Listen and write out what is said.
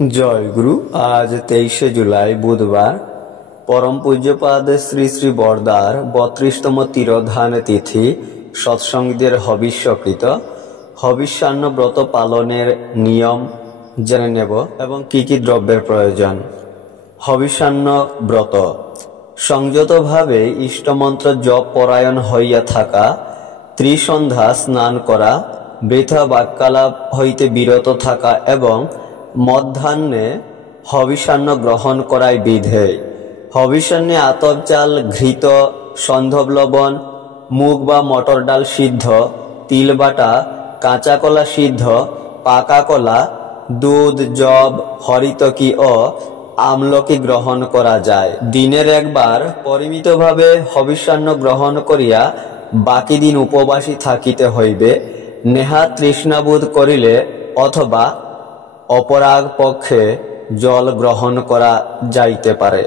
জয় গুরু। আজ 23শে জুলাই বুধবার পরম পূজ্যপাদ শ্রী শ্রী বরদার 32তম তিরোধান তিথি সৎসঙ্গীদের হবিষ্যকৃত হবিষ্যান্ন ব্রত পালনের নিয়ম জেনে নেব এবং কি কি দ্রব্যের প্রয়োজন। হবিষ্যান্ন ব্রত সংযতভাবে ইষ্টমন্ত্র জপ পরায়ণ হইয়া থাকা, ত্রিসন্ধ্যা স্নান করা, বৃথা বাক্যালাপ হইতে বিরত থাকা এবং মধ্যাহ্নে হবিষ্যান্ন গ্রহণ করাই বিধে। হবিষ্যান্নে আতপ চাল, ঘৃত, সন্ধব লবণ, মুগ বা মটর ডাল সিদ্ধ, তিল বাটা, কাঁচা কলা সিদ্ধ, পাকা কলা, দুধ, জব, হরিতকি ও আমলকি গ্রহণ করা যায়। দিনের একবার পরিমিতভাবে হবিষ্যান্ন গ্রহণ করিয়া বাকি দিন উপবাসী থাকিতে হইবে। নেহা তৃষ্ণাবোধ করিলে অথবা অপরাগ পক্ষে জল গ্রহণ করা যাইতে পারে।